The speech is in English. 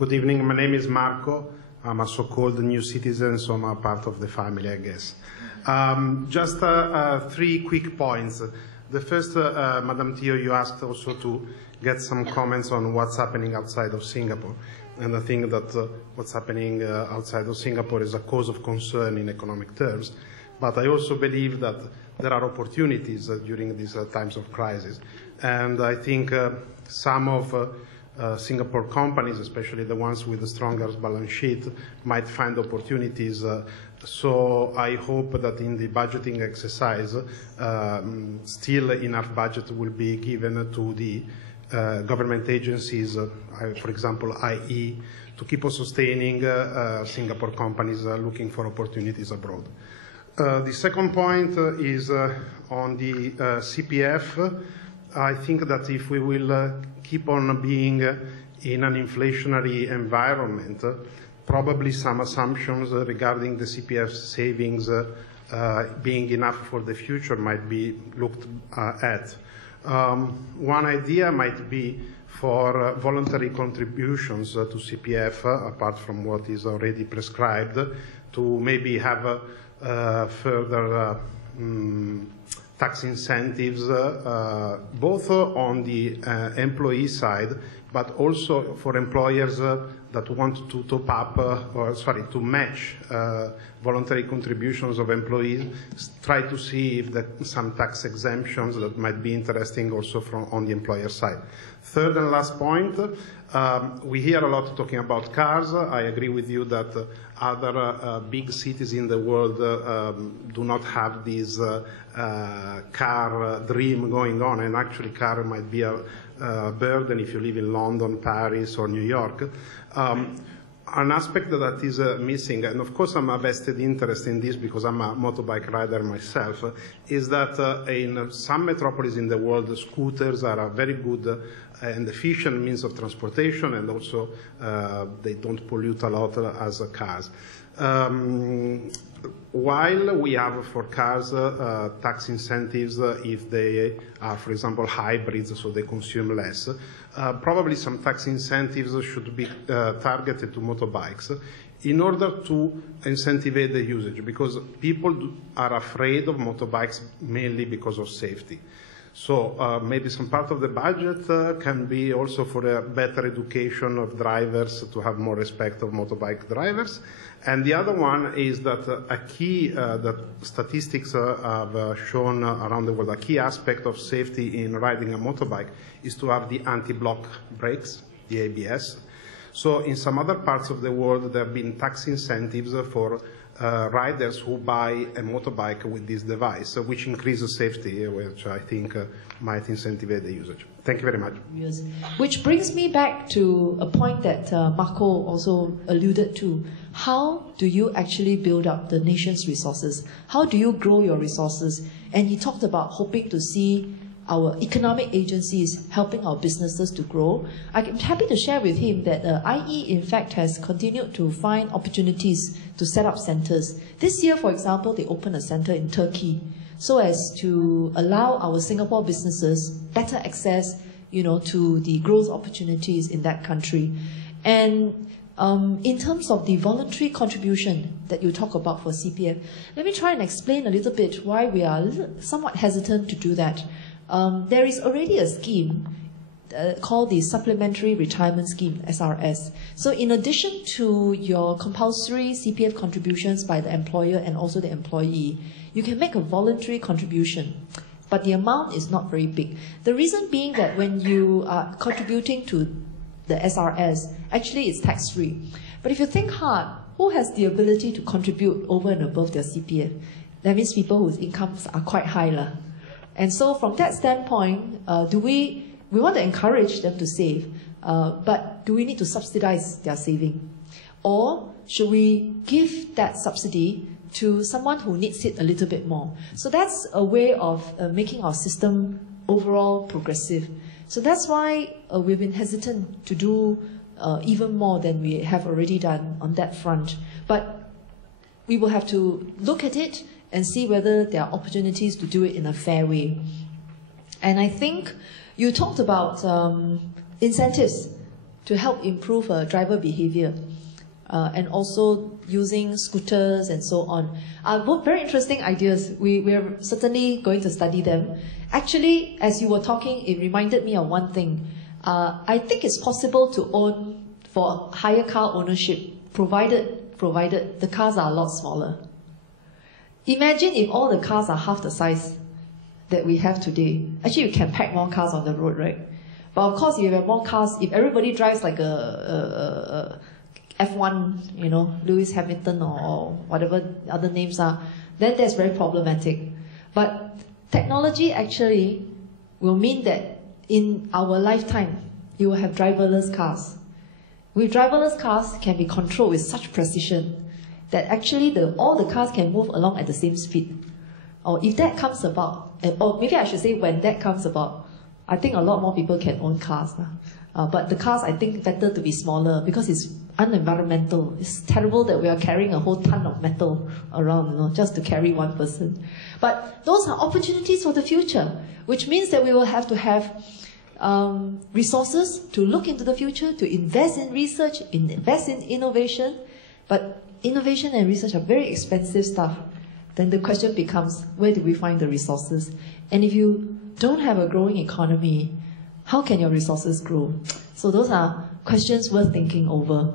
Good evening. My name is Marco. I'm a so-called new citizen, so I'm a part of the family, I guess. Just three quick points. The first, Madam Teo, you asked also to get some comments on what's happening outside of Singapore. And I think that what's happening outside of Singapore is a cause of concern in economic terms. But I also believe that there are opportunities during these times of crisis. And I think some of Singapore companies, especially the ones with the stronger balance sheet, might find opportunities. So I hope that in the budgeting exercise, still enough budget will be given to the government agencies, for example, IE, to keep on sustaining Singapore companies looking for opportunities abroad. The second point is on the CPF. I think that if we will keep on being in an inflationary environment, probably some assumptions regarding the CPF savings being enough for the future might be looked at. One idea might be for voluntary contributions to CPF, apart from what is already prescribed, to maybe have further tax incentives, both on the employee side, but also for employers that want to top up, to match voluntary contributions of employees, try to see if some tax exemptions that might be interesting also on the employer side. Third and last point, we hear a lot talking about cars. I agree with you that other big cities in the world do not have this car dream going on, and actually car might be a burden if you live in London, Paris, or New York. An aspect that is missing, and of course I'm a vested interest in this because I'm a motorbike rider myself, is that in some metropolis in the world, scooters are a very good and efficient means of transportation, and also they don't pollute a lot as cars. While we have for cars tax incentives if they are, for example, hybrids, so they consume less, probably some tax incentives should be targeted to motorbikes in order to incentivize the usage, because people are afraid of motorbikes mainly because of safety. So maybe some part of the budget can be also for a better education of drivers to have more respect of motorbike drivers. And the other one is that a key that statistics have shown around the world, a key aspect of safety in riding a motorbike is to have the anti-block brakes, the ABS. So in some other parts of the world, there have been tax incentives for riders who buy a motorbike with this device, which increases safety, which I think might incentivize the usage. Thank you very much. Yes. Which brings me back to a point that Marco also alluded to. How do you actually build up the nation's resources? How do you grow your resources? And he talked about hoping to see our economic agencies helping our businesses to grow. I'm happy to share with him that IE, in fact, has continued to find opportunities to set up centers. This year, for example, they opened a center in Turkey so as to allow our Singapore businesses better access, to the growth opportunities in that country. And in terms of the voluntary contribution that you talk about for CPF, let me try and explain a little bit why we are somewhat hesitant to do that. There is already a scheme called the Supplementary Retirement Scheme, SRS. So in addition to your compulsory CPF contributions by the employer and also the employee, you can make a voluntary contribution, but the amount is not very big. The reason being that when you are contributing to the SRS, actually it's tax-free. But if you think hard, who has the ability to contribute over and above their CPF? That means people whose incomes are quite high. And so from that standpoint, we want to encourage them to save, but do we need to subsidize their saving? Or should we give that subsidy to someone who needs it a little bit more? So that's a way of making our system overall progressive. So that's why we've been hesitant to do even more than we have already done on that front. But we will have to look at it and see whether there are opportunities to do it in a fair way. And I think you talked about incentives. to help improve driver behavior. And also using scooters and so on. Both very interesting ideas. We're certainly going to study them. Actually, as you were talking, it reminded me of one thing. I think it's possible to own for higher car ownership, provided the cars are a lot smaller. Imagine if all the cars are half the size that we have today. Actually, you can pack more cars on the road, right? But of course, if you have more cars, if everybody drives like a F1, Lewis Hamilton or whatever other names are, then that's very problematic. But technology actually will mean that in our lifetime, you will have driverless cars. With driverless cars can be controlled with such precision that actually all the cars can move along at the same speed. Or if that comes about, or maybe I should say when that comes about, I think a lot more people can own cars. But the cars, I think, better to be smaller because it's unenvironmental. It's terrible that we are carrying a whole ton of metal around, just to carry one person. But those are opportunities for the future, which means that we will have to have resources to look into the future, to invest in research, invest in innovation. But innovation and research are very expensive stuff. Then the question becomes, where do we find the resources? And if you don't have a growing economy, how can your resources grow? So those are questions worth thinking over.